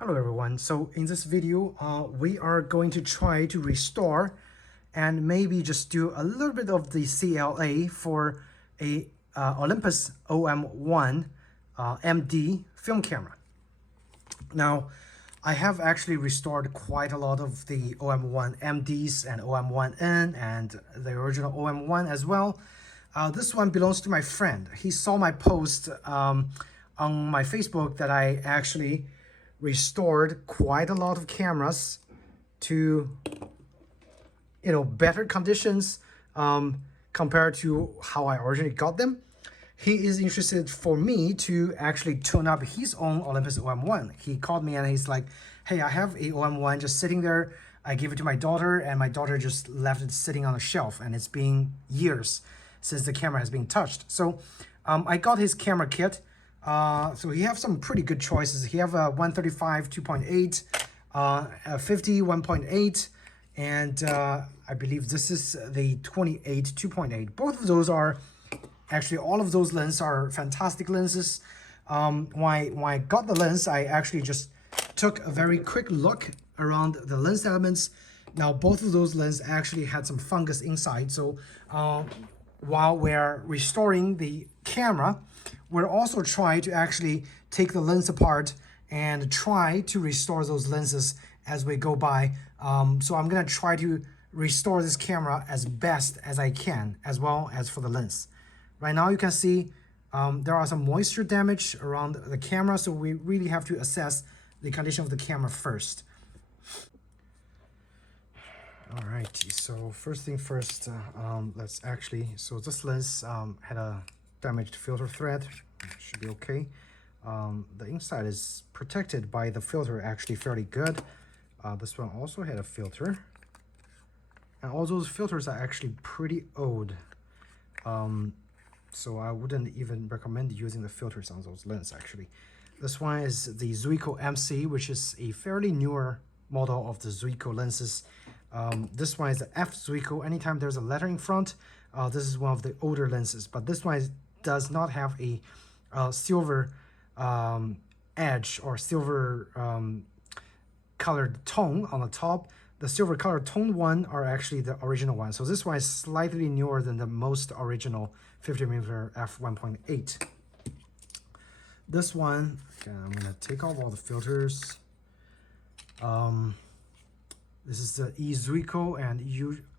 Hello everyone. So in this video, we are going to try to restore and maybe just do a little bit of the CLA for a Olympus OM-1 MD film camera. Now, I have actually restored quite a lot of the OM-1 MDs and OM-1N and the original OM-1 as well. This one belongs to my friend. He saw my post on my Facebook that I actually restored quite a lot of cameras to better conditions compared to how I originally got them. He is interested for me to actually tune up his own Olympus OM-1. He called me and he's like, hey, I have a OM-1 just sitting there. I gave it to my daughter and my daughter just left it sitting on a shelf, and it's been years since the camera has been touched. So I got his camera kit. So he have some pretty good choices. He have a 135 2.8, a 50 1.8, and I believe this is the 28 2.8. Both of those are actually, all of those lenses are fantastic lenses. When I got the lens, I actually just took a very quick look around the lens elements. Now both of those lenses actually had some fungus inside, so while we're restoring the camera, we're also trying to actually take the lens apart and try to restore those lenses as we go by. So I'm gonna try to restore this camera as best as I can, as well as for the lens. Right now you can see there are some moisture damage around the camera, so we really have to assess the condition of the camera first. Alrighty, so first thing first, let's actually, so this lens had a damaged filter thread. Should be okay. The inside is protected by the filter actually fairly good. This one also had a filter, and all those filters are actually pretty old. So I wouldn't even recommend using the filters on those lenses actually. This one is the Zuiko MC, which is a fairly newer model of the Zuiko lenses. This one is the F Zuiko. Anytime there's a letter in front, this is one of the older lenses, but this one does not have a silver edge or silver colored tone on the top. The silver colored tone one are actually the original one. So this one is slightly newer than the most original 50mm f1.8. This one, again, I'm gonna take off all the filters. This is the Zuiko, and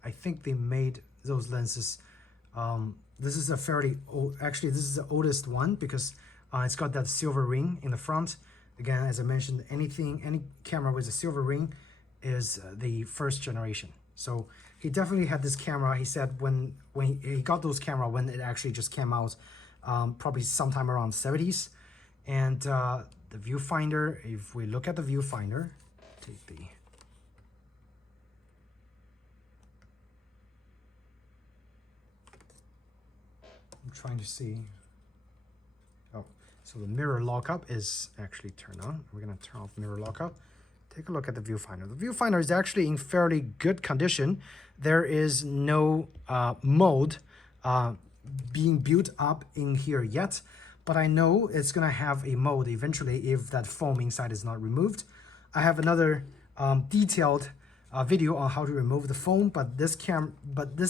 I think they made those lenses. This is a fairly old, actually this is the oldest one because it's got that silver ring in the front. Again, as I mentioned, any camera with a silver ring is the first generation. So he definitely had this camera. He said when he got those camera when it actually just came out, probably sometime around the 70s. And the viewfinder, if we look at the viewfinder, take the I'm trying to see. Oh, so the mirror lockup is actually turned on. We're gonna turn off mirror lockup. Take a look at the viewfinder. The viewfinder is actually in fairly good condition. There is no mold being built up in here yet, but I know it's gonna have a mold eventually if that foam inside is not removed. I have another detailed video on how to remove the foam, but this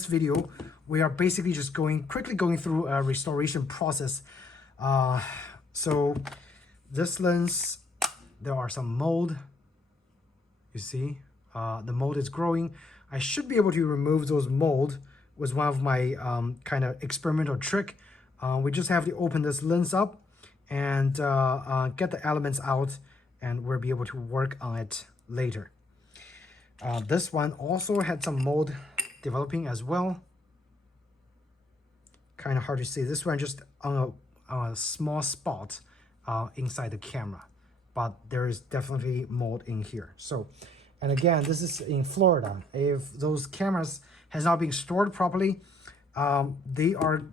video we are basically just quickly going through a restoration process. So this lens, there are some mold. You see, the mold is growing. I should be able to remove those mold with one of my kind of experimental trick. We just have to open this lens up and get the elements out, and we'll be able to work on it later. This one also had some mold developing as well. Kind of hard to see. This one just on a small spot inside the camera, but there is definitely mold in here. So, and again, this is in Florida. If those cameras has not been stored properly, they are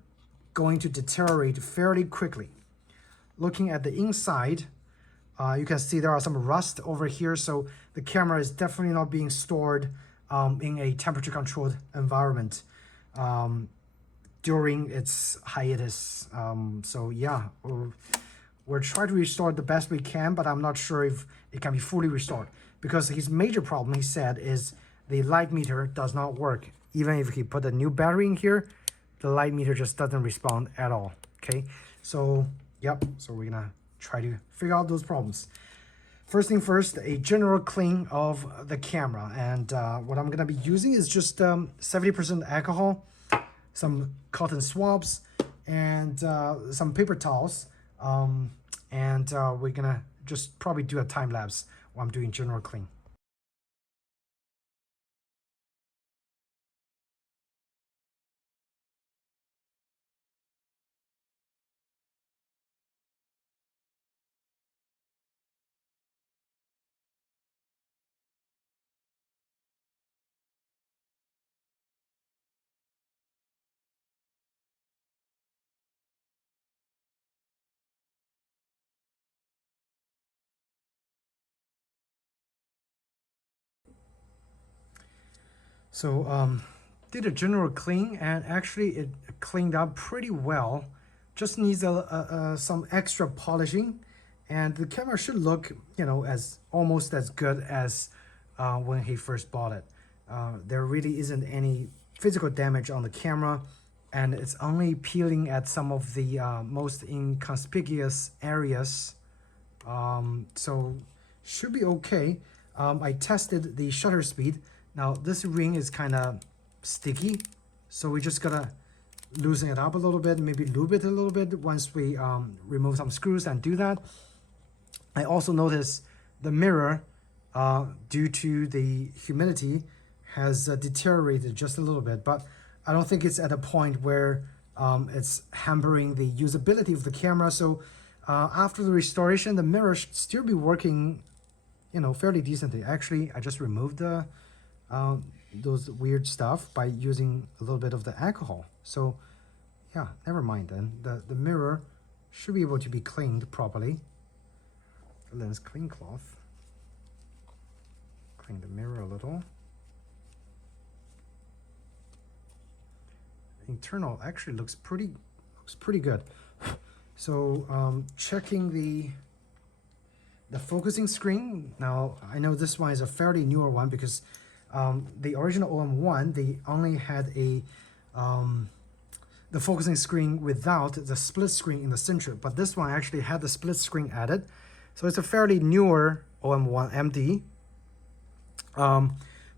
going to deteriorate fairly quickly. Looking at the inside, you can see there are some rust over here, so the camera is definitely not being stored in a temperature controlled environment during its hiatus. So yeah, we're trying to restore the best we can, but I'm not sure if it can be fully restored, because his major problem, he said, is the light meter does not work. Even if he put a new battery in here, the light meter just doesn't respond at all. Okay, so yep, so we're gonna try to figure out those problems. First thing first, a general clean of the camera, and what I'm gonna be using is just 70% alcohol, some cotton swabs, and some paper towels, and we're gonna just probably do a time lapse while I'm doing general clean. So did a general clean, and actually it cleaned up pretty well. Just needs some extra polishing, and the camera should look, you know, as almost as good as when he first bought it. There really isn't any physical damage on the camera, and it's only peeling at some of the most inconspicuous areas. So should be okay. I tested the shutter speed. Now this ring is kind of sticky, so we just gotta loosen it up a little bit, maybe lube it a little bit once we remove some screws and do that. I also noticed the mirror, due to the humidity, has deteriorated just a little bit, but I don't think it's at a point where it's hampering the usability of the camera. So after the restoration, the mirror should still be working, you know, fairly decently. Actually, I just removed the those weird stuff by using a little bit of the alcohol. So yeah, never mind then. The mirror should be able to be cleaned properly. Lens clean cloth. Clean the mirror a little. Internal actually looks pretty good. So checking the focusing screen. Now I know this one is a fairly newer one, because the original OM-1, they only had a the focusing screen without the split screen in the center, but this one actually had the split screen added. So it's a fairly newer OM-1 MD.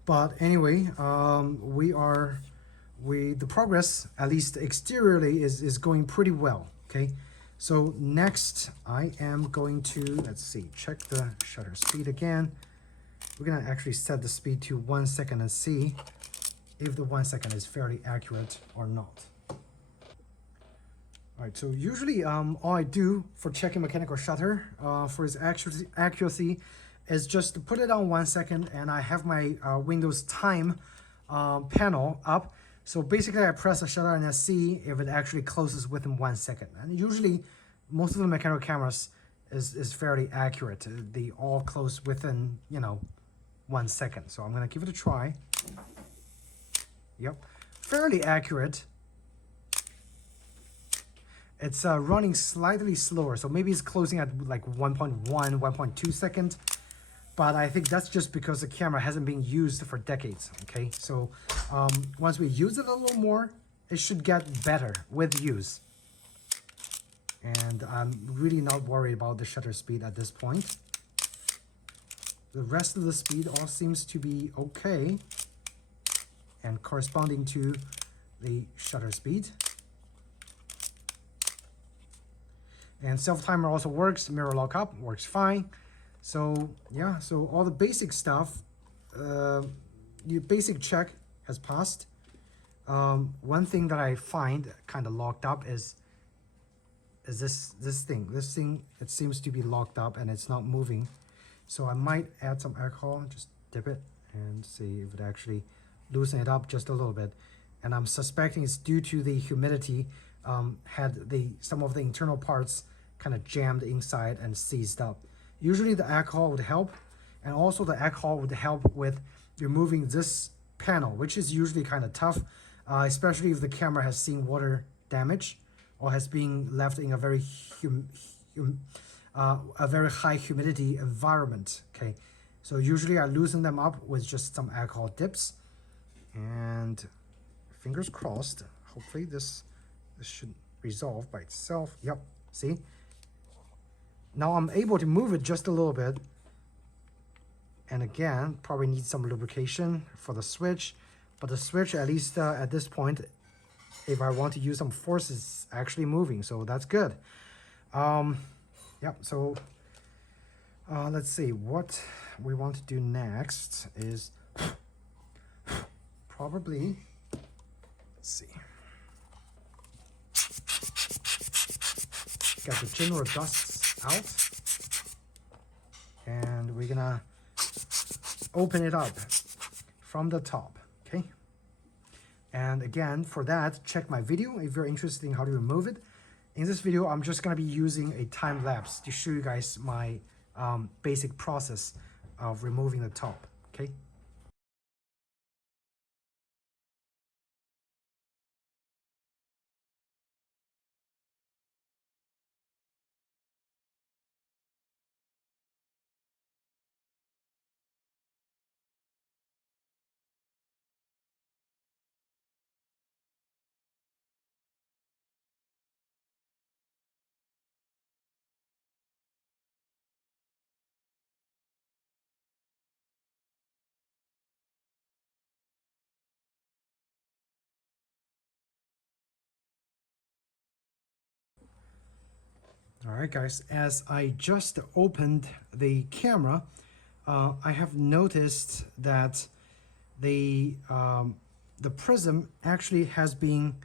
But anyway, the progress, at least exteriorly, is going pretty well. Okay, so next I am going to, let's see, check the shutter speed again. We're gonna actually set the speed to 1 second and see if the 1 second is fairly accurate or not. All right, so usually all I do for checking mechanical shutter for its accuracy is just to put it on 1 second, and I have my Windows time panel up. So basically I press the shutter and I see if it actually closes within 1 second. And usually most of the mechanical cameras is fairly accurate. They all close within, you know, 1 second. So I'm gonna give it a try. Yep, fairly accurate. It's running slightly slower, so maybe it's closing at like 1.1, 1.2 seconds. But I think that's just because the camera hasn't been used for decades, okay? So once we use it a little more, it should get better with use. And I'm really not worried about the shutter speed at this point. The rest of the speed all seems to be okay and corresponding to the shutter speed. And self-timer also works, mirror lock up works fine. So yeah, so all the basic stuff, your basic check has passed. One thing that I find kind of locked up is this thing. This thing, it seems to be locked up and it's not moving. So I might add some alcohol, just dip it and see if it actually loosen it up just a little bit. And I'm suspecting it's due to the humidity, had some of the internal parts kind of jammed inside and seized up. Usually the alcohol would help, and also the alcohol would help with removing this panel, which is usually kind of tough, especially if the camera has seen water damage or has been left in a very a very high humidity environment. Okay, so usually I loosen them up with just some alcohol dips, and fingers crossed, hopefully this should resolve by itself. Yep, see, now I'm able to move it just a little bit, and again probably need some lubrication for the switch, but the switch, at least at this point, if I want to use some force, is actually moving, so that's good. Yep, so let's see, what we want to do next is probably, let's see, get the general dusts out, and we're gonna open it up from the top. Okay, and again, for that, check my video if you're interested in how to remove it. In this video, I'm just gonna be using a time lapse to show you guys my basic process of removing the top. Okay. All right, guys, as I just opened the camera, I have noticed that the prism actually has been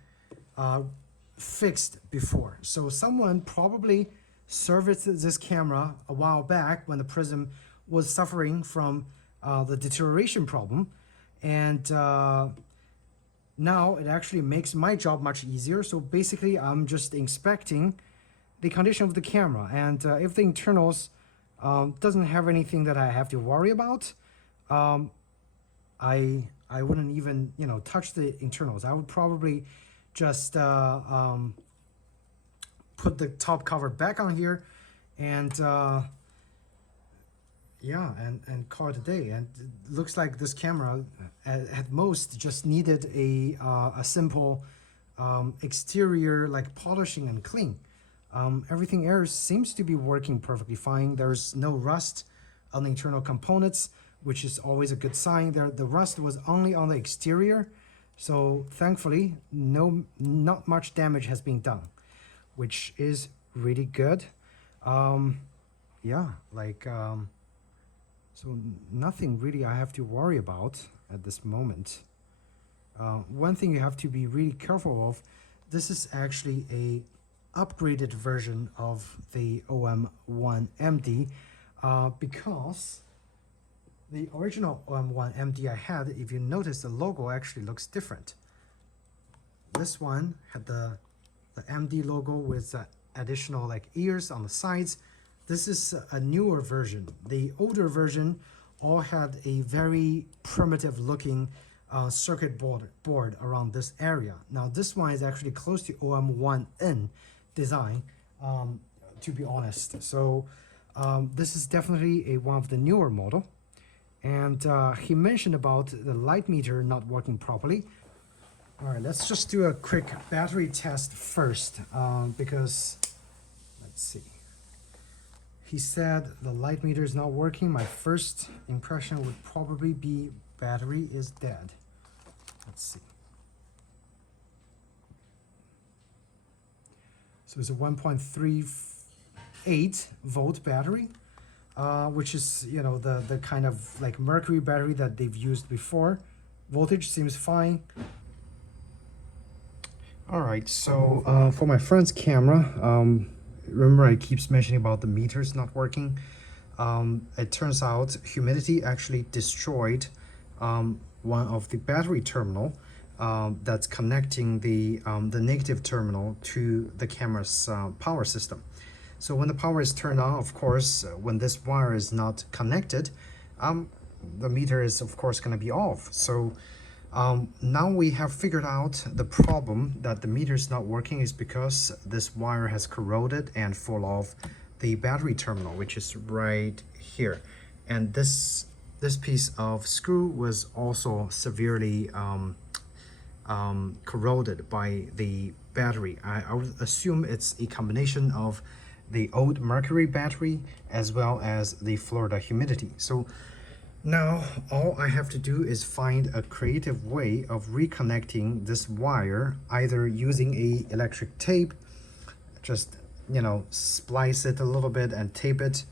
fixed before. So someone probably serviced this camera a while back when the prism was suffering from the deterioration problem, and now it actually makes my job much easier. So basically, I'm just inspecting the condition of the camera, and if the internals doesn't have anything that I have to worry about, I wouldn't even touch the internals. I would probably just put the top cover back on here, and yeah, and call it a day. And it looks like this camera at most just needed a simple exterior like polishing and clean. Everything else seems to be working perfectly fine. There's no rust on the internal components, which is always a good sign. The rust was only on the exterior, so thankfully not much damage has been done, which is really good. Yeah, like so nothing really I have to worry about at this moment. One thing you have to be really careful of, this is actually a upgraded version of the OM-1 MD, because the original OM-1 MD I had, if you notice, the logo actually looks different. This one had the MD logo with additional like ears on the sides. This is a newer version. The older version all had a very primitive looking circuit board around this area. Now this one is actually close to OM-1N design, to be honest. So this is definitely one of the newer model. And he mentioned about the light meter not working properly. All right, let's just do a quick battery test first, because let's see. He said the light meter is not working. My first impression would probably be battery is dead. Let's see. So it's a 1.38 volt battery, which is, the kind of like mercury battery that they've used before. Voltage seems fine. All right, so for my friend's camera, remember I keeps mentioning about the meters not working. It turns out humidity actually destroyed one of the battery terminal that's connecting the negative terminal to the camera's power system. So when the power is turned on, of course, when this wire is not connected, the meter is of course going to be off. So now we have figured out the problem that the meter is not working is because this wire has corroded and full of the battery terminal, which is right here. And this piece of screw was also severely corroded by the battery. I would assume it's a combination of the old mercury battery as well as the Florida humidity. So now all I have to do is find a creative way of reconnecting this wire, either using a electric tape, just splice it a little bit and tape it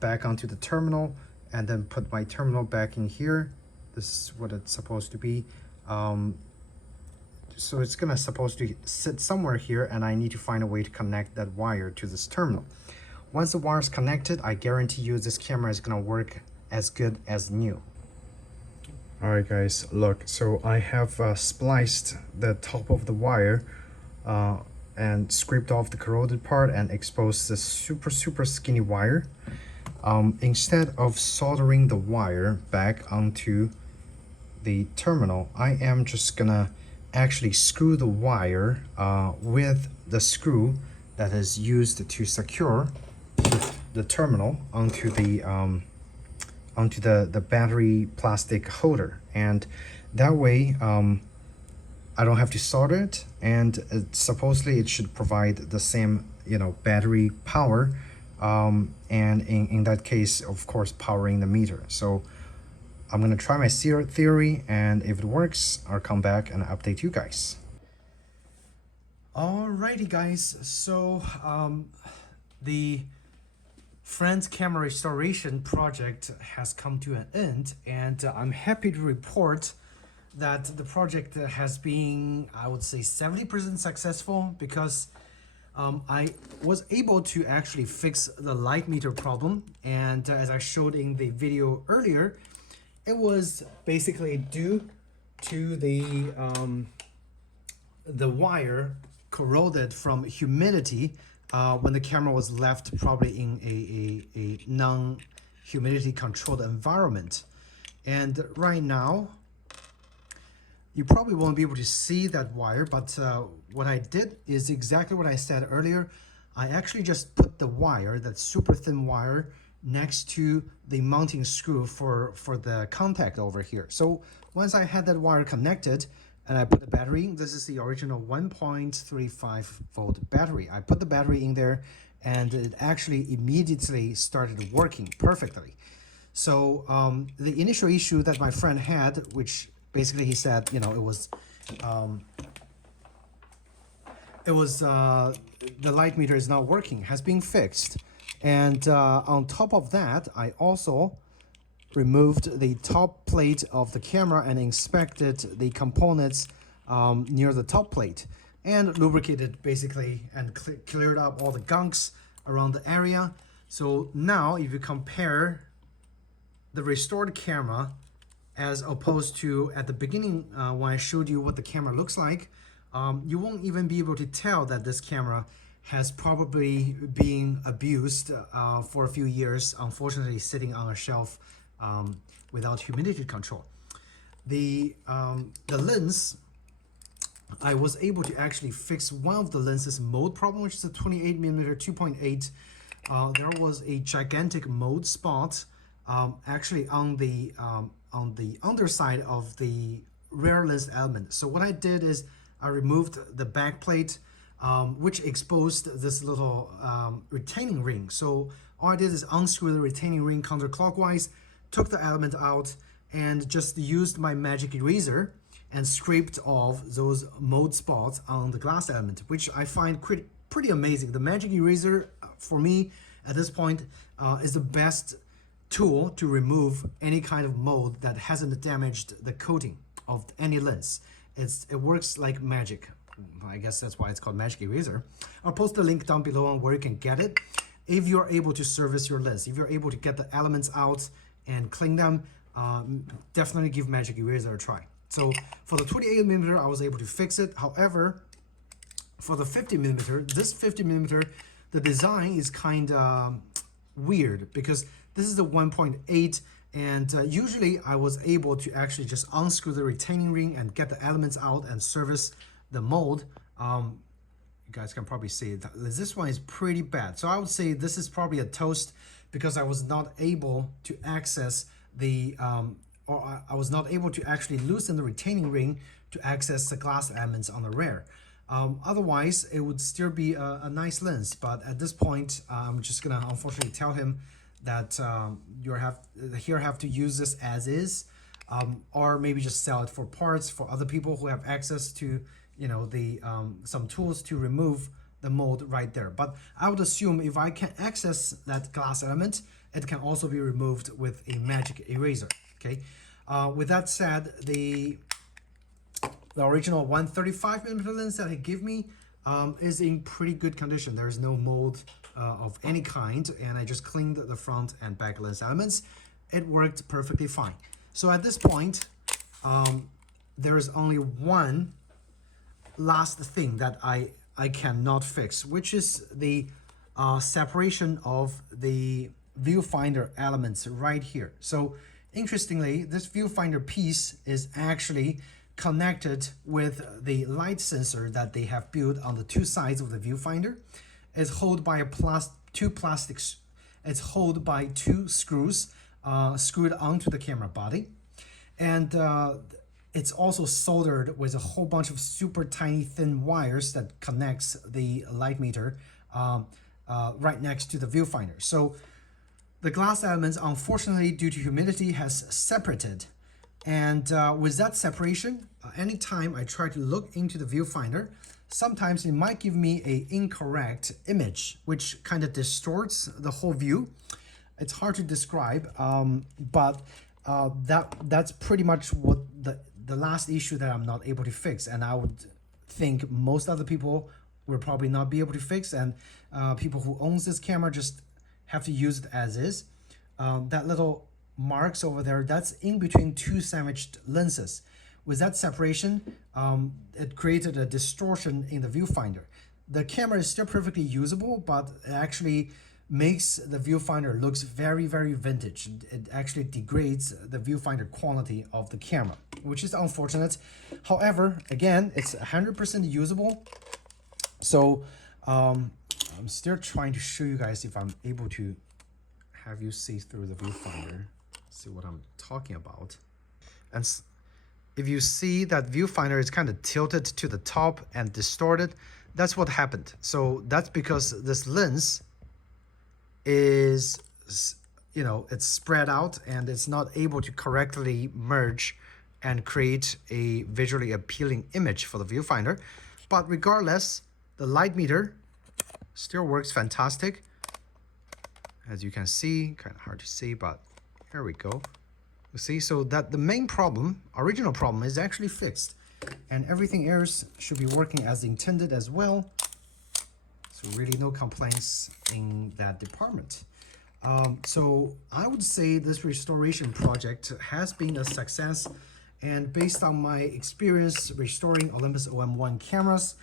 back onto the terminal, and then put my terminal back in here. This is what it's supposed to be. So it's supposed to sit somewhere here, and I need to find a way to connect that wire to this terminal. Once the wire is connected, I guarantee you this camera is gonna work as good as new. All right guys, look, so I have spliced the top of the wire and scraped off the corroded part and exposed the super skinny wire. Instead of soldering the wire back onto the terminal, I am just gonna actually screw the wire with the screw that is used to secure the terminal onto the battery plastic holder, and that way I don't have to solder it, and supposedly it should provide the same battery power, and in that case, of course, powering the meter. So I'm gonna try my theory, and if it works, I'll come back and update you guys. Alrighty guys, so the friend's camera restoration project has come to an end, and I'm happy to report that the project has been, I would say, 70% successful, because I was able to actually fix the light meter problem. And as I showed in the video earlier, it was basically due to the wire corroded from humidity when the camera was left probably in a non-humidity controlled environment. And right now, you probably won't be able to see that wire, but what I did is exactly what I said earlier. I actually just put the wire, that super thin wire, next to the mounting screw for the contact over here. So once I had that wire connected and I put the battery, this is the original 1.35 volt battery. I put the battery in there, and it actually immediately started working perfectly. So the initial issue that my friend had, which basically he said, it was the light meter is not working, has been fixed. And on top of that, I also removed the top plate of the camera and inspected the components near the top plate, and lubricated basically, and cleared up all the gunks around the area. So now if you compare the restored camera as opposed to at the beginning when I showed you what the camera looks like, you won't even be able to tell that this camera has probably been abused for a few years, unfortunately sitting on a shelf without humidity control. The lens, I was able to actually fix one of the lenses mold problem, which is a 28mm 2.8. There was a gigantic mold spot actually on the underside of the rear lens element. So what I did is I removed the back plate, which exposed this little retaining ring. So all I did is unscrew the retaining ring counterclockwise, took the element out, and just used my magic eraser and scraped off those mold spots on the glass element, which I find pretty amazing. The magic eraser, for me, at this point, is the best tool to remove any kind of mold that hasn't damaged the coating of any lens. It works like magic. I guess that's why it's called magic eraser. I'll post the link down below on where you can get it. If you're able to service your lens, if you're able to get the elements out and clean them, definitely give magic eraser a try. So for the 28mm, I was able to fix it. However, for the 50mm, this 50mm, the design is kind of weird, because this is the 1.8, and usually I was able to actually just unscrew the retaining ring and get the elements out and service the mold You guys can probably see it. This one is pretty bad. So I would say this is probably a toast because I was not able to access the, or I was not able to actually loosen the retaining ring to access the glass elements on the rear. Otherwise, it would still be a nice lens. But at this point, I'm just gonna unfortunately tell him that you have to use this as is, or maybe just sell it for parts for other people who have access to, you know, the some tools to remove the mold right there. But I would assume if I can access that glass element, it can also be removed with a magic eraser. Okay. With that said, the original 135mm lens that he gave me is in pretty good condition. There's no mold of any kind, and I just cleaned the front and back lens elements. It worked perfectly fine. So at this point, there is only one last thing that I cannot fix, which is the separation of the viewfinder elements right here. So interestingly, this viewfinder piece is actually connected with the light sensor that they have built on the two sides of the viewfinder. It's held by it's held by two screws screwed onto the camera body, and it's also soldered with a whole bunch of super tiny thin wires that connects the light meter right next to the viewfinder. So the glass elements, unfortunately, due to humidity, has separated. And with that separation, anytime I try to look into the viewfinder, sometimes it might give me an incorrect image, which kind of distorts the whole view. It's hard to describe, but that's pretty much what the last issue that I'm not able to fix. And I would think most other people will probably not be able to fix, and people who owns this camera just have to use it as is. That little marks over there, that's in between two sandwiched lenses. With that separation, it created a distortion in the viewfinder. The camera is still perfectly usable, but it actually makes the viewfinder looks very, very vintage. It actually degrades the viewfinder quality of the camera, which is unfortunate. However, again, it's 100% usable. So I'm still trying to show you guys if I'm able to have you see through the viewfinder, see what I'm talking about. And if you see that viewfinder is kind of tilted to the top and distorted, that's what happened. So that's because this lens is, you know, it's spread out and it's not able to correctly merge and create a visually appealing image for the viewfinder. But regardless, the light meter still works fantastic. As you can see, kind of hard to see, but here we go. You see, so that the main problem, original problem, is actually fixed, and everything else should be working as intended as well. So really no complaints in that department. So I would say this restoration project has been a success, and based on my experience restoring Olympus OM-1 cameras,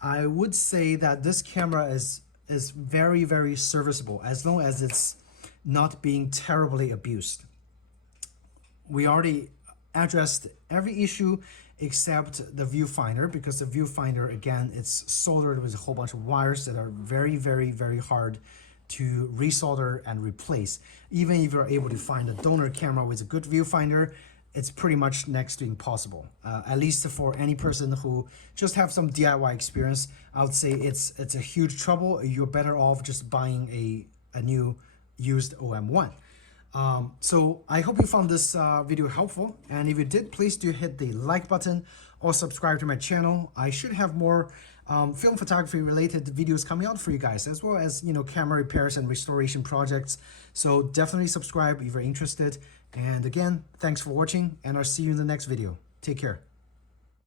I would say that this camera is very, very serviceable as long as it's not being terribly abused. We already addressed every issue except the viewfinder, because the viewfinder, again, it's soldered with a whole bunch of wires that are very, very, very hard to resolder and replace. Even if you're able to find a donor camera with a good viewfinder, it's pretty much next to impossible. At least for any person who just have some DIY experience, I would say it's a huge trouble. You're better off just buying a new used OM-1. So I hope you found this video helpful, and if you did, please do hit the like button or subscribe to my channel. I should have more film photography related videos coming out for you guys, as well as, you know, camera repairs and restoration projects. So definitely subscribe if you're interested. And again, thanks for watching, and I'll see you in the next video. Take care.